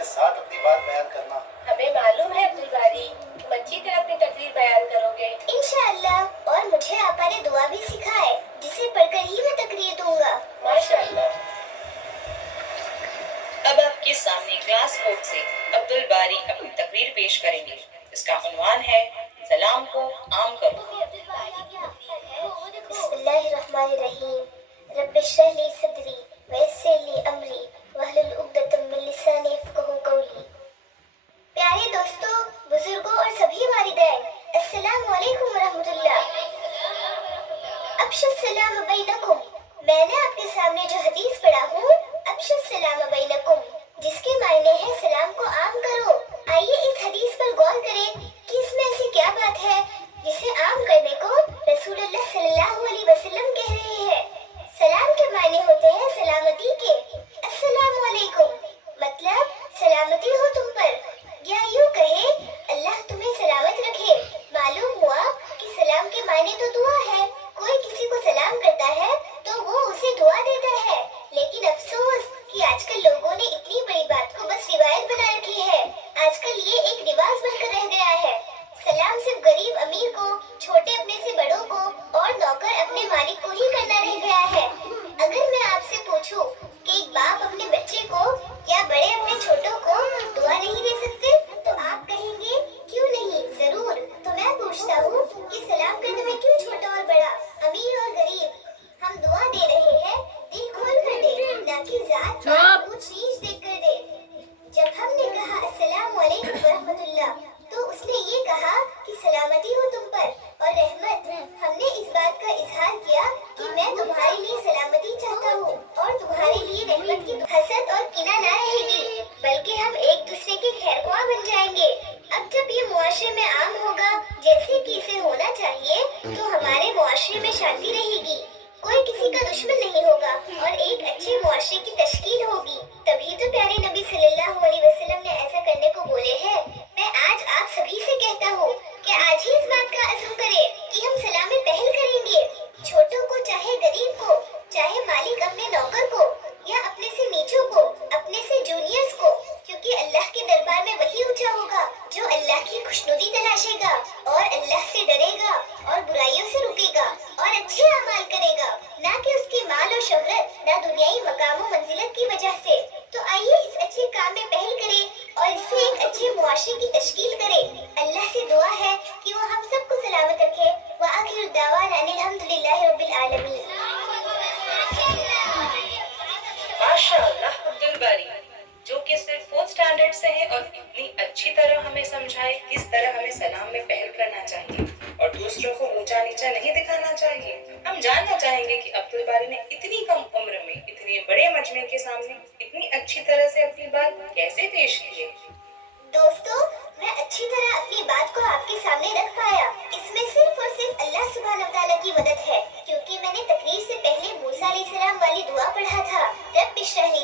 کے ساتھ اپنی بات بیان کرنا۔ ہمیں معلوم ہے عبد الباری، تم اچھی طرح اپنی تقریر بیان کرو گے انشاءاللہ، اور مجھے آپا نے دعا بھی سکھائے جسے پڑھ کر ہی میں تقریر دوں گا۔ ماشاءاللہ۔ اب آپ کے سامنے کلاس کوڈ سے عبد الباری اپنی تقریر پیش کریں گے۔ اس کا عنوان ہے سلام کو عام کرو۔ بسم اللہ الرحمن الرحیم۔ رب اشرح لی صدری ویسر لی امری واحلل عقدۃ من لسانی یفقہوا قولی۔ پیارے دوستوں، بزرگوں اور سبھی والدین، السلام علیکم ورحمۃ اللہ۔ افشوا السلام بینکم، میں نے آپ کے سامنے جو حدیث پڑھا ہوں، افشوا السلام بینکم، جس کے معنی ہے سلام کو عام کرو۔ آئیے اس حدیث پر غور کریں کہ اس میں ایسی کیا بات ہے جسے عام کرنے کو رسول اللہ صلی اللہ علیہ وسلم کہہ رہے ہیں۔ سلام کے معنی ہوتے ہیں سلامتی کے۔ السلام علیکم مطلب سلامتی ہو تم پر، یا یوں کہے اللہ تمہیں سلامت رکھے۔ معلوم ہوا کہ سلام کے معنی تو دعا ہے۔ کوئی کسی کو سلام کرتا ہے تو وہ اسے دعا دیتا ہے، لیکن افسوس کہ آج کل لوگوں نے اتنی بڑی بات کو بس روایت بنا رکھی ہے۔ آج کل یہ ایک رواج بن کر رہ گیا ہے۔ سلام صرف غریب امیر کو، چھوٹے اپنے سے بڑوں کو اور نوکر اپنے مالک کو ہی کرنا رہ گیا ہے۔ اگر میں آپ سے پوچھوں کہ ایک باپ اپنے بچے کو یا بڑے اپنے چھوٹوں کو دعا نہیں دے سکتے تو آپ کہیں گے کیوں نہیں، ضرور۔ تو میں پوچھتا ہوں کہ سلام کرنے میں کیوں چھوٹا اور بڑا، امیر اور غریب، ہم دعا دے رہے ہیں دل کھول کر دے، نہ کہ ذات پات اونچ نیچ دیکھ کر دے۔ جب ہم نے کہا السلام علیکم ورحمۃ اللہ تو اس نے یہ کہا کہ سلامتی ہو تم پر اور رحمت۔ ہم نے اس بات کا اظہار کیا کہ میں تمہارے لیے سلامتی چاہتا ہوں اور تمہارے لیے رحمت کی حسد اور کینہ نہ رہے گی، بلکہ ہم ایک دوسرے کے خیر خواہ بن جائیں گے۔ اب جب یہ معاشرے میں عام ہوگا جیسے کہ اسے ہونا چاہیے تو ہمارے معاشرے میں شانتی رہے گی، کوئی کسی کا دشمن نہیں ہوگا اور ایک اچھے معاشرے کی تشکیل ہوگی۔ تبھی تو پیارے نبی صلی اللہ علیہ وسلم نے ایسا کرنے کو بولے ہیں۔ میں آج آپ سبھی سے کہتا ہوں کہ آج ہی اس بات کا عزم کریں کہ ہم سلام میں پہل کریں گے، چھوٹوں کو چاہے غریب کو، چاہے مالک اپنے نوکر کو یا اپنے سے نیچوں کو، اپنے سے جونیئرز کو، کیونکہ اللہ کے دربار میں وہی اونچا ہوگا جو اللہ کی خوشنودی تلاشے گا اور اللہ سے ڈرے گا اور برائیوں سے رکے گا اور اچھے اعمال کرے گا، نہ کہ اس کی مال اور شہرت، نہ دنیائی مقام و منزلت کی وجہ سے۔ تو آئیے اس اچھے کام میں پہل کریں اور اس سے ایک اچھے معاشرے کی تشکیل کریں۔ اللہ سے دعا ہے کہ وہ ہم سب کو سلامت رکھے۔ وآخر دعوانا ان الحمدللہ رب العالمین۔ ماشاء اللہ عبد الباری، جو کہ صرف 4th اسٹینڈرڈ سے ہے اور اتنی اچھی طرح ہمیں سمجھائے کس طرح ہمیں سلام میں پہل کرنا چاہیے اور دوسروں کو اونچا نیچا نہیں دکھانا چاہیے۔ ہم جاننا چاہیں گے کہ عبد الباری نے اتنی کم عمر میں اتنے بڑے مجمع کے سامنے اتنی اچھی طرح سے اپنی بات کیسے پیش کی ہے۔ دوستو، میں اچھی طرح اپنی بات کو آپ کے سامنے رکھ پایا، اس میں صرف اور صرف اللہ سبحانہ وتعالیٰ کی مدد ہے، کیونکہ میں نے تقریر سے پہلے موسیٰ علیہ السلام والی دعا پڑھا تھا، رب اشرح لی